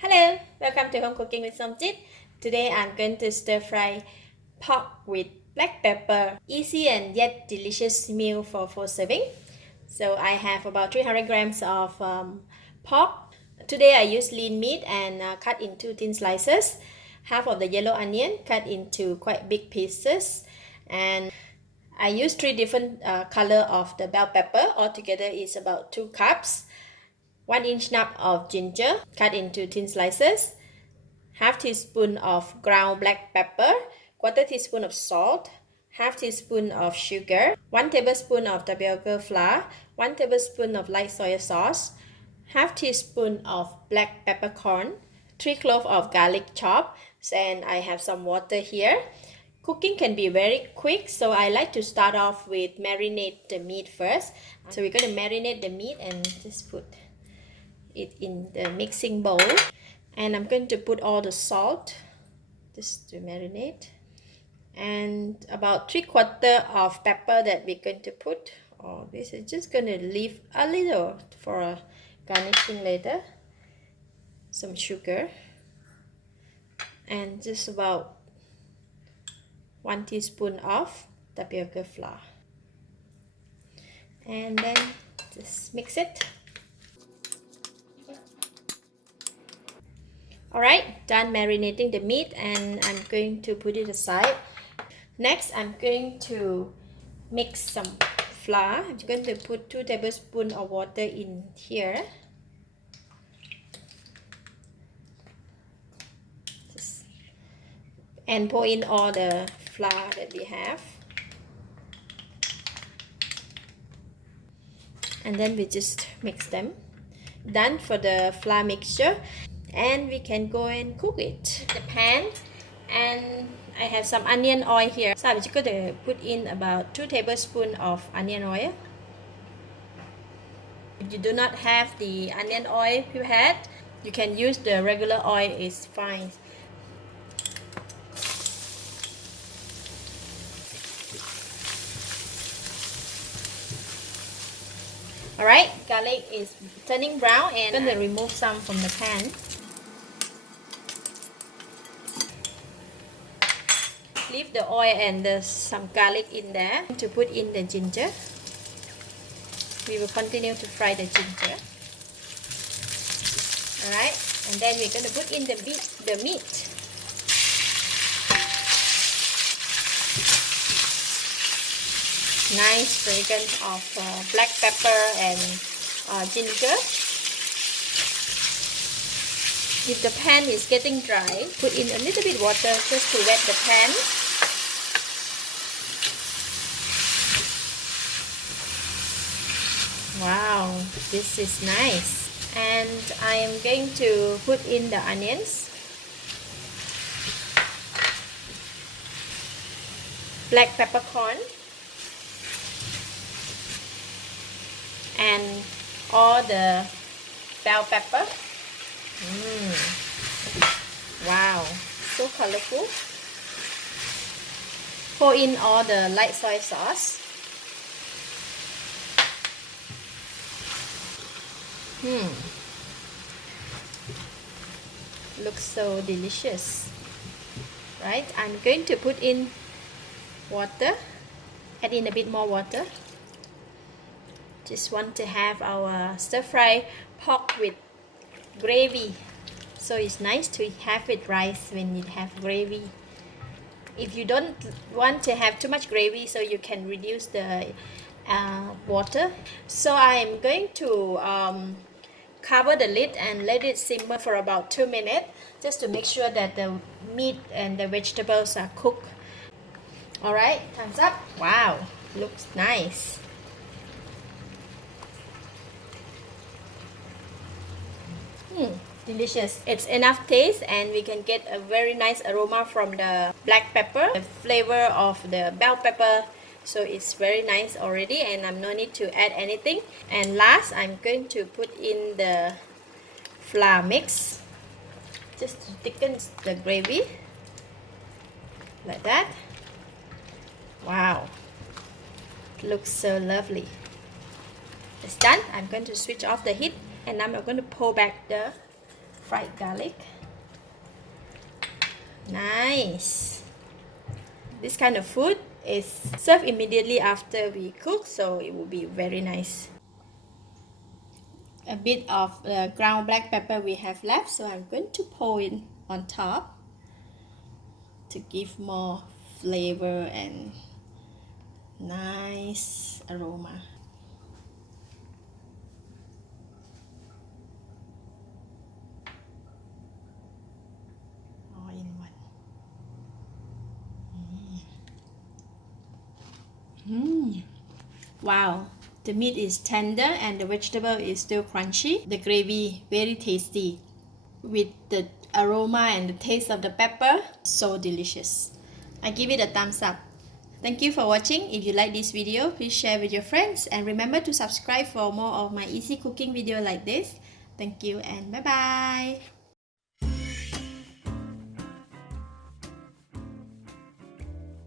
Hello, welcome to Home Cooking with Somjit. Today I'm going to stir fry pork with black pepper. Easy and yet delicious meal for 4 serving. So I have about 300 grams of pork. Today I use lean meat and cut into thin slices. Half of the yellow onion cut into quite big pieces. And I use 3 different color of the bell pepper. Altogether is about 2 cups. 1-inch nub of ginger cut into thin slices, half teaspoon of ground black pepper, quarter teaspoon of salt, half teaspoon of sugar, 1 tablespoon of tapioca flour, 1 tablespoon of light soy sauce, half teaspoon of black peppercorn, 3 cloves of garlic chopped, and I have some water here. Cooking can be very quick, so I like to start off with marinate the meat first. So we're going to marinate the meat and just put it in the mixing bowl, and I'm going to put all the salt just to marinate, and about 3/4 of pepper that we're going to put. This is just going to leave a little for garnishing later. Some sugar and just about 1 teaspoon of tapioca flour, and then just mix it. Alright, done marinating the meat, and I'm going to put it aside. Next, I'm going to mix some flour. I'm going to put 2 tablespoons of water in here. And pour in all the flour that we have. And then we just mix them. Done for the flour mixture. And we can go and cook it. The pan, and I have some onion oil here, so I'm just going to put in about 2 tablespoons of onion oil. If you do not have the onion oil prepared, you can use the regular oil, is fine. Alright, garlic is turning brown, and I'm going to remove some from the pan. Leave the oil and some garlic in there to put in the ginger. We will continue to fry the ginger. Alright, and then we're going to put in the meat. Nice fragrance of black pepper and ginger. If the pan is getting dry, put in a little bit water just to wet the pan. Wow, this is nice. And I am going to put in the onions, black peppercorn, and all the bell pepper. Wow, so colorful. Pour in all the light soy sauce. Looks so delicious, right? I'm going to put in water, add in a bit more water. Just want to have our stir fry pork with gravy, so it's nice to have it rice when you have gravy. If you don't want to have too much gravy, so you can reduce the water. So I am going to cover the lid and let it simmer for about 2 minutes, just to make sure that the meat and the vegetables are cooked. Alright, thumbs up. Wow, looks nice. Delicious. It's enough taste, and we can get a very nice aroma from the black pepper, the flavor of the bell pepper. So it's very nice already, and I'm no need to add anything. And last, I'm going to put in the flour mix just to thicken the gravy, like that. Wow, looks so lovely. It's done. I'm going to switch off the heat, and I'm going to pull back the fried garlic. Nice. This kind of food is served immediately after we cook, so it will be very nice. A bit of ground black pepper we have left, so I'm going to pour it on top to give more flavor and nice aroma. All in one. Wow, the meat is tender and the vegetable is still crunchy. The gravy very tasty with the aroma and the taste of the pepper, so delicious. I give it a thumbs up. Thank you for watching. If you like this video, please share with your friends and remember to subscribe for more of my easy cooking video like this. Thank you and bye bye.